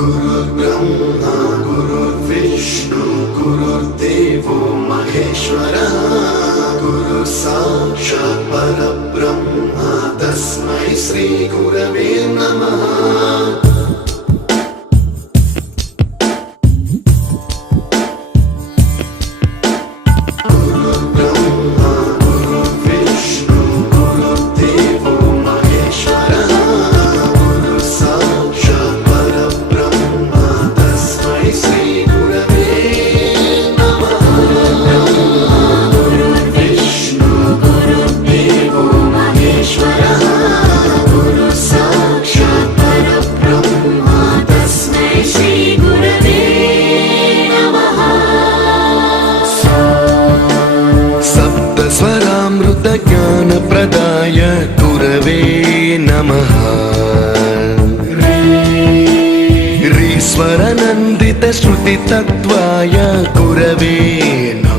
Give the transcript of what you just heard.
गुरुर्ब्रह्मा गुरुर्विष्णु गुरुर्देवो महेश्वरः गुरु साक्षात् परब्रह्म तस्मै श्री गुरवे नमः। ज्ञानप्रदाय गुरवे नमः। ह्रीश्वरनन्दित श्रुतितत्त्वाय गुरवे नमः।